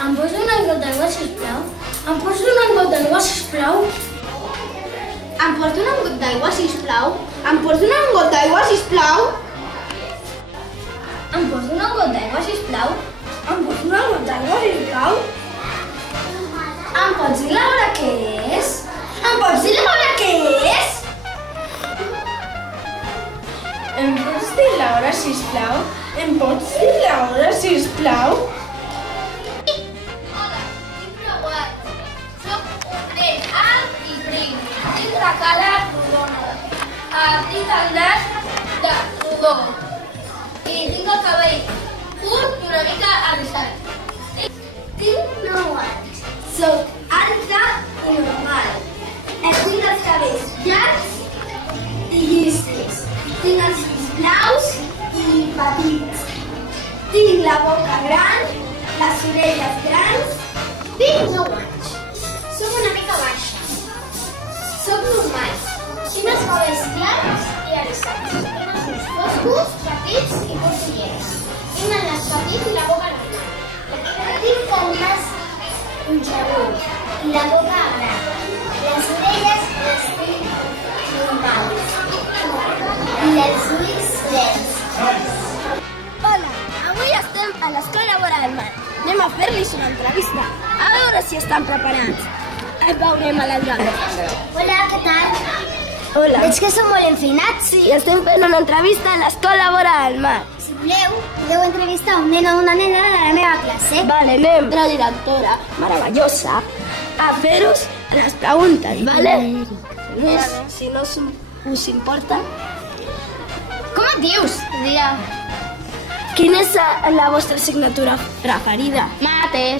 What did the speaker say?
Em pots donar un got d'aigua, sisplau? Em pots donar un got d'aigua, sisplau? Em pots donar un got d'aigua, sisplau? Em pots donar un got d'aigua, sisplau? Em pots donar un got d'aigua, sisplau? Em pots donar un got d'aigua, sisplau? Em pots dir l'hora que és? Em pots dir l'hora que és? Em pots dir l'hora, sisplau? Em pots dir l'hora, sisplau? Hola, tinc creuat. Soc un nen alt i prim. Tinc la cara rodona. Tinc el nas de rodó. I tinc el cabell curt i una mica arrissat. Tinc 9 anys. Soc alta i normal. Tinc els cabells llargs i llistos. Tinc els ulls blaus i petits. Tinc la boca gran, les orelles grans. Tinc 9 anys. Soc una mica baixa. Soc normal. Tinc els cabells llargs i arrissats. Tinc els ulls foscos, petits i porcellers. Tinc el nas petit i la boca normal. Tinc el nas punxegut i la boca gran. Les orelles les tinc normals. I els ulls lents. Hola, avui estem a l'Escola Vora del Mar. Anem a fer-los una entrevista, a veure si estan preparats. Et veurem a l'entrada. Hola, què tal? Hola. Veig que són molt enfinats. Sí, estem fent una entrevista a l'Escola Vora del Mar. Si voleu, podeu entrevistar un nen o una nena de la meva classe. Vale, anem la directora meravellosa a fer-vos les preguntes, vale? Si no us importa. Com et dius? Quina és la vostra assignatura preferida? Mates.